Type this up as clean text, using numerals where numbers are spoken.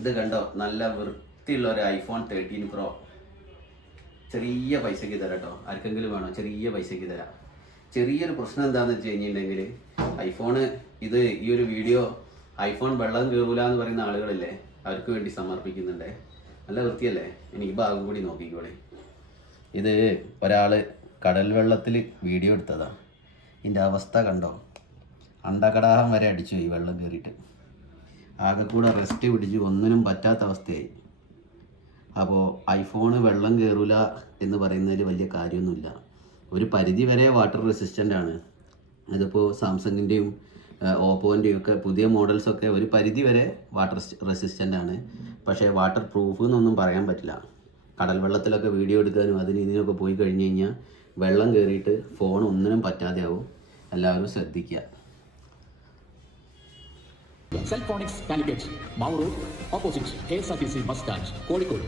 ഇത് കണ്ടോ, നല്ല വൃത്തിയുള്ള ഒരു ഐഫോൺ 13 Pro. ചെറിയ പൈസയ്ക്ക് തരാം കേട്ടോ, ആർക്കെങ്കിലും വേണോ? ചെറിയ പൈസയ്ക്ക് തരാം. ചെറിയൊരു പ്രശ്നം എന്താണെന്ന് വെച്ച് കഴിഞ്ഞിട്ടുണ്ടെങ്കിൽ ഐഫോണ് ഇത് ഈ ഒരു വീഡിയോ ഐഫോൺ വെള്ളം കയറൂല എന്ന് പറയുന്ന ആളുകളില്ലേ, അവർക്ക് വേണ്ടി സമർപ്പിക്കുന്നുണ്ട്. നല്ല വൃത്തിയല്ലേ? എനിക്ക് ഭാഗം കൂടി നോക്കിക്കോളെ. ഇത് ഒരാൾ കടൽ വെള്ളത്തിൽ വീഡിയോ എടുത്തതാണ്. ഇതിൻ്റെ അവസ്ഥ കണ്ടോ, അണ്ടകടാഹം വരെ അടിച്ചു ഈ വെള്ളം കയറിയിട്ട്. ആകെ കൂടെ റെസ്റ്റ് പിടിച്ച് ഒന്നിനും പറ്റാത്ത അവസ്ഥയായി. അപ്പോൾ ഐഫോണ് വെള്ളം കയറില്ല എന്ന് പറയുന്നതിൽ വലിയ കാര്യമൊന്നുമില്ല. ഒരു പരിധി വരെ വാട്ടർ റെസിസ്റ്റൻ്റ് ആണ്. അതിപ്പോൾ സാംസങ്ങിൻ്റെയും ഓപ്പോൻ്റെയും ഒക്കെ പുതിയ മോഡൽസൊക്കെ ഒരു പരിധി വരെ വാട്ടർ റെസിസ്റ്റൻ്റ് ആണ്. പക്ഷേ വാട്ടർ പ്രൂഫ് എന്നൊന്നും പറയാൻ പറ്റില്ല. കടൽ വെള്ളത്തിലൊക്കെ വീഡിയോ എടുക്കാനും അതിന് ഇതിനൊക്കെ പോയി കഴിഞ്ഞ് കഴിഞ്ഞാൽ വെള്ളം കയറിയിട്ട് ഫോൺ ഒന്നിനും പറ്റാതെ ആവും. എല്ലാവരും ശ്രദ്ധിക്കുക. Cellphonix Calicut, Mauro, opposite KSRTC bus stand, Calicut.